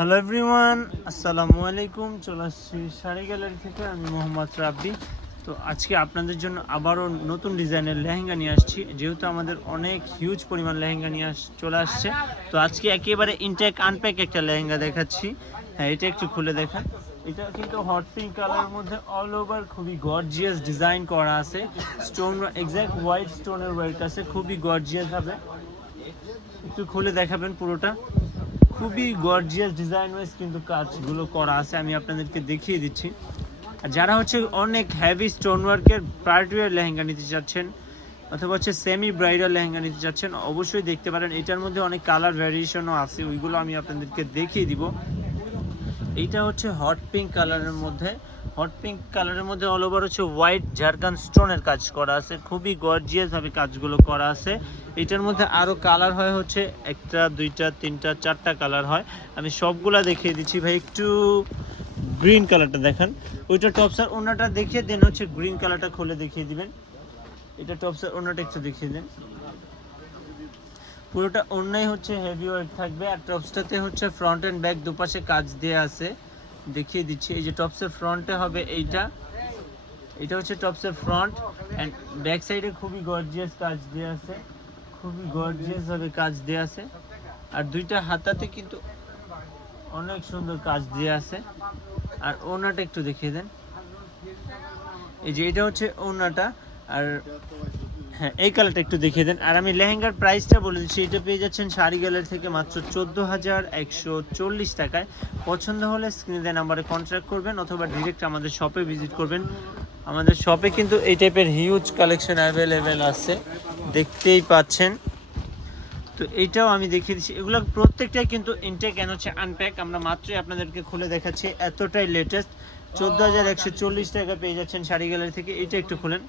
Hello everyone আসসালামু আলাইকুম। চলে আসছি শাড়ি গ্যালারি থেকে, আমি মোহাম্মদ রাব্বি। তো আজকে আপনাদের জন্য আবারও নতুন ডিজাইনের লেহেঙ্গা নিয়ে আসছি। যেহেতু আমাদের অনেক হিউজ পরিমাণ লেহেঙ্গা নিয়ে আস চলে আসছে। তো আজকে একেবারে ইনটেক আনপ্যাক একটা লেহেঙ্গা দেখাচ্ছি। হ্যাঁ এটা একটু খুলে দেখান। এটা কিন্তু হট পিঙ্ক কালারের মধ্যে অল ওভার খুবই গর্জিয়াস ডিজাইন করা আছে। স্টোন এক্স্যাক্ট হোয়াইট স্টোনের ওয়ার্ক আছে। খুবই গর্জিয়াস হবে। একটু খুলে দেখাবেন পুরোটা। খুবই গর্জিয়াস ডিজাইন ওয়াইজ কিন্তু কাজগুলো করা আছে, আমি আপনাদেরকে দেখিয়ে দিচ্ছি। আর যারা হচ্ছে অনেক হেভি স্টোন ওয়ার্কের পার্টিওয়ার লেহেঙ্গা নিতে চাচ্ছেন, অথবা হচ্ছে সেমি ব্রাইডাল লেহেঙ্গা নিতে চাচ্ছেন, অবশ্যই দেখতে পারেন। এটার মধ্যে অনেক কালার ভ্যারিয়েশনও আছে, ওইগুলো আমি আপনাদেরকে দেখিয়ে দিব। এইটা হচ্ছে হট পিঙ্ক কালারের মধ্যে। হট পিঙ্ক কালারের মধ্যে অল ওভার হচ্ছে হোয়াইট ঝাড়খান স্টোনের কাজ করা আছে, খুবই গর্জিয়াস ভাবে কাজগুলো করা আছে। এটার মধ্যে আরও কালার হয় হচ্ছে একটা, দুইটা, তিনটা, চারটা কালার হয়। আমি সবগুলা দেখিয়ে দিচ্ছি ভাই, একটু গ্রিন কালারটা দেখান। ওইটা টপসার ওনাটা দেখিয়ে দেন, হচ্ছে গ্রিন কালারটা খুলে দেখিয়ে দিবেন। এটা টপসার ওনাটা একটু দেখিয়ে দেন। পুরোটা অন্যায় হচ্ছে হেভি ওয়ার্ক থাকবে আর টপসটাতে হচ্ছে ফ্রন্ট এন্ড ব্যাক দুপাশে কাজ দেয়া আছে। দেখিয়ে দিচ্ছি, এই যে টপসের ফ্রন্টে হবে এইটা। এটা হচ্ছে টপসের ফ্রন্ট অ্যান্ড ব্যাক সাইডে খুবই গর্জিয়াস কাজ দেয়া আছে। খুবই গর্জিয়াস ভাবে কাজ দেয়া আছে। আর দুইটা হাতাতে কিন্তু অনেক সুন্দর কাজ দেয়া আছে। আর ওনাটা একটু দেখিয়ে দেন। এই যে এটা হচ্ছে ওনাটা, আর হ্যাঁ এই কালারটা একটু দেখিয়ে দেন। আর আমি লেহেঙ্গার প্রাইসটা বলে দিচ্ছি। এটা পেয়ে যাচ্ছেন শাড়ি গ্যালারি থেকে মাত্র চোদ্দ হাজার একশো চল্লিশ টাকায়। পছন্দ হলে স্ক্রিনে নাম্বারে কন্ট্যাক্ট করবেন অথবা ডিরেক্ট আমাদের শপে ভিজিট করবেন। আমাদের শপে কিন্তু এই টাইপের হিউজ কালেকশন অ্যাভেলেবেল আছে। দেখতেই পাচ্ছেন। তো এইটাও আমি দেখিয়ে দিচ্ছি। এগুলো প্রত্যেকটাই কিন্তু ইনটেক অ্যান্ড হচ্ছে আনপ্যাক আমরা মাত্রই আপনাদেরকে খুলে দেখাচ্ছি। এতটাই লেটেস্ট চোদ্দ হাজার একশো চল্লিশ টাকা পেয়ে যাচ্ছেন শাড়ি গ্যালারি থেকে। এটা একটু খুলেন।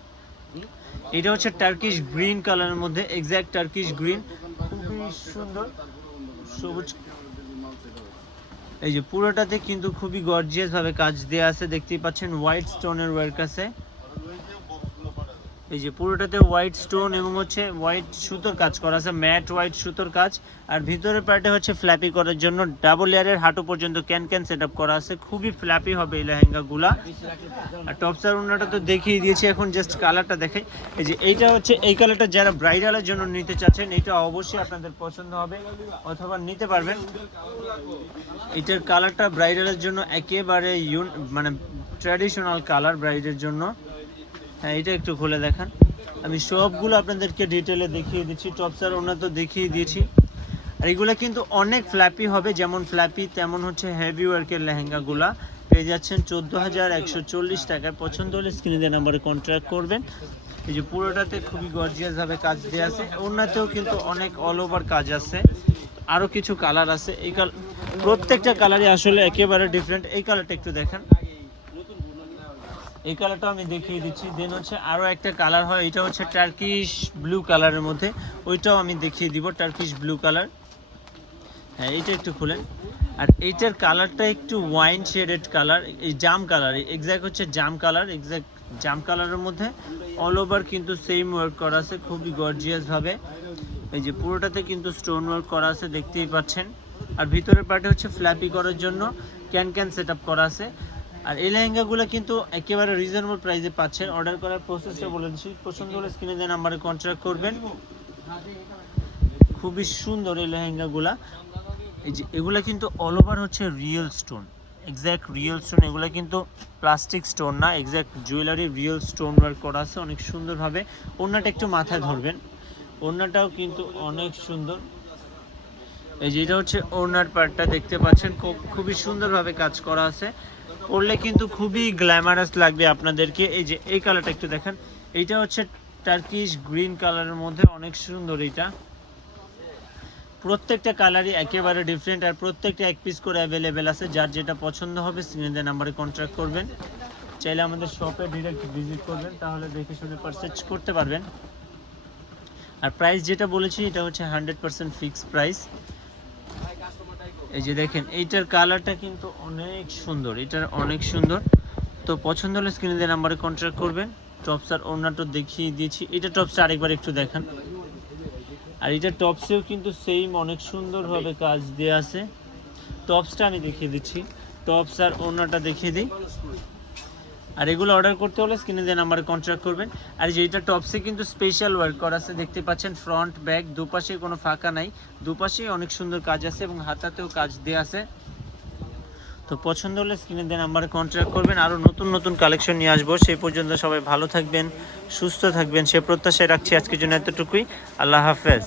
এটা হচ্ছে টার্কিশ গ্রিন কালারের মধ্যে এক্স্যাক্ট টার্কিশ গ্রিন খুবই সুন্দর, সবুজ। এই যে পুরোটাতে কিন্তু খুবই গর্জিয়াস ভাবে কাজ দেওয়া আছে, দেখতেই পাচ্ছেন হোয়াইট স্টোনের ওয়ার্ক আছে। এই যে পুরোটাতে হোয়াইট স্টোন এবং হচ্ছে হোয়াইট সুতোর কাজ করা আছে ম্যাট হোয়াইট সুতোর কাজ। আর ভিতরের পার্টে হচ্ছে ফ্ল্যাপি করার জন্য ডাবল লেয়ারের হাঁটু পর্যন্ত ক্যান ক্যান সেট করা আছে। খুবই ফ্ল্যাপি হবে এই লেহেঙ্গাগুলা। আর টপসার ওনাটা তো দেখিয়ে দিয়েছি, এখন জাস্ট কালারটা দেখে। এই যে এইটা হচ্ছে, এই কালারটা যারা ব্রাইডালের জন্য নিতে চাচ্ছেন এটা অবশ্যই আপনাদের পছন্দ হবে অথবা নিতে পারবেন। এটার কালারটা ব্রাইডালের জন্য একেবারে ইউন মানে ট্র্যাডিশনাল কালার ব্রাইডের জন্য। হ্যাঁ এটা একটু খুলে দেখান। আমি সবগুলো আপনাদেরকে ডিটেলে দেখিয়ে দিচ্ছি টপসার ওনার তো দেখিয়ে দিয়েছি। আর এগুলো কিন্তু অনেক ফ্ল্যাপি হবে, যেমন ফ্ল্যাপি তেমন হচ্ছে হেভি ওয়ার্কের লেহেঙ্গাগুলা। পেয়ে যাচ্ছেন চোদ্দ হাজার একশো চল্লিশ টাকায়। পছন্দ হলে স্ক্রিনে দেওয়া নাম্বারে কন্ট্যাক্ট করবেন। এই যে পুরোটাতে খুবই গর্জিয়াসভাবে কাজ দেওয়া আছে। ওনাতেও কিন্তু অনেক অল ওভার কাজ আছে। আরও কিছু কালার আছে। এই কালার প্রত্যেকটা কালারই আসলে একেবারে ডিফারেন্ট এই কালারটা একটু দেখেন। এই কালারটা আমি দেখিয়ে দিচ্ছি। দেন হচ্ছে আরও একটা কালার হয়, এটা হচ্ছে টার্কিশ ব্লু কালারের মধ্যে। ওইটাও আমি দেখিয়ে দিব টার্কিশ ব্লু কালার। হ্যাঁ এটা একটু খুলেন। আর এইটার কালারটা একটু ওয়াইন শেডেড কালার, এই জাম কালার এক্স্যাক্ট হচ্ছে জাম কালার এক্স্যাক্ট জাম কালারের মধ্যে। অল ওভার কিন্তু সেম ওয়ার্ক করা আছে, খুবই গর্জিয়াস ভাবে। এই যে পুরোটাতে কিন্তু স্টোন ওয়ার্ক করা আছে, দেখতেই পাচ্ছেন। আর ভিতরের পার্টে হচ্ছে ফ্ল্যাপি করার জন্য ক্যান ক্যান সেট করা আছে। আর এই লেহেঙ্গাগুলো কিন্তু একেবারে রিজনেবল প্রাইসে পাচ্ছেন। অর্ডার করার প্রসেসটা বলে দিচ্ছি। পছন্দ হলে স্ক্রিনে দেওয়া নাম্বারে কন্ট্যাক্ট করবেন। খুবই সুন্দর এই লেহেঙ্গাগুলা। এই যে এগুলা কিন্তু অল ওভার হচ্ছে real stone exact real stone এগুলো কিন্তু প্লাস্টিক স্টোন না। Exact jewellery real stone work করা আছে, অনেক সুন্দরভাবে। ওড়নাটা একটু মাথায় ধরবেন। ওড়নাটাও কিন্তু অনেক সুন্দর। এই যে এটা হচ্ছে ওড়নার পার্টটা দেখতে পাচ্ছেন। খুব খুবই সুন্দরভাবে কাজ করা আছে। পরলে কিন্তু খুবই গ্ল্যামারাস লাগবে আপনাদেরকে। এই যে, এই কালারটা একটু দেখেন। এইটা হচ্ছে টার্কিশ গ্রিন কালারের মধ্যে অনেক সুন্দর এইটা। প্রত্যেকটা কালারই একেবারে ডিফারেন্ট আর প্রত্যেকটা এক পিস করে অ্যাভেলেবেল আছে। যার যেটা পছন্দ হবে স্ক্রিনে নাম্বারে কন্ট্যাক্ট করবেন। চাইলে আমাদের শপে ডিরেক্ট ভিজিট করবেন, তাহলে দেখে শুনে পারচেজ করতে পারবেন। আর প্রাইস যেটা বলেছি, এটা হচ্ছে হান্ড্রেড পার্সেন্ট ফিক্সড প্রাইস এই যে দেখেন, এইটার কালারটা কিন্তু অনেক সুন্দর, এটার অনেক সুন্দর। তো পছন্দ হলে স্ক্রিনে নাম্বারে কন্ট্যাক্ট করবেন টপসার ওনাটা দেখিয়ে দিয়েছি। এটা টপসটা আরেকবার একটু দেখান। আর এটা টপসেও কিন্তু সেম অনেক সুন্দরভাবে কাজ দেওয়া আছে। টপসটা আমি দেখিয়ে দিচ্ছি। টপস আর ওড়নাটা দেখিয়ে দিই। আর এগুলো অর্ডার করতে হলে স্ক্রিনে দেন নাম্বারে কন্ট্যাক্ট করবেন। আর এই যে এটা টপসে কিন্তু স্পেশাল ওয়ার্ক করা আছে, দেখতে পাচ্ছেন ফ্রন্ট ব্যাক দুপাশে কোনো ফাঁকা নাই। দুপাশে অনেক সুন্দর কাজ আছে এবং হাতাতেও কাজ দেওয়া আছে। তো পছন্দ হলে স্ক্রিনে দেন নাম্বারে কন্ট্যাক্ট করবেন। আরও নতুন নতুন কালেকশন নিয়ে আসব। সেই পর্যন্ত সবাই ভালো থাকবেন, সুস্থ থাকবেন। সে প্রত্যাশায় রাখছি আজকের জন্য এতটুকুই। আল্লাহ হাফেজ।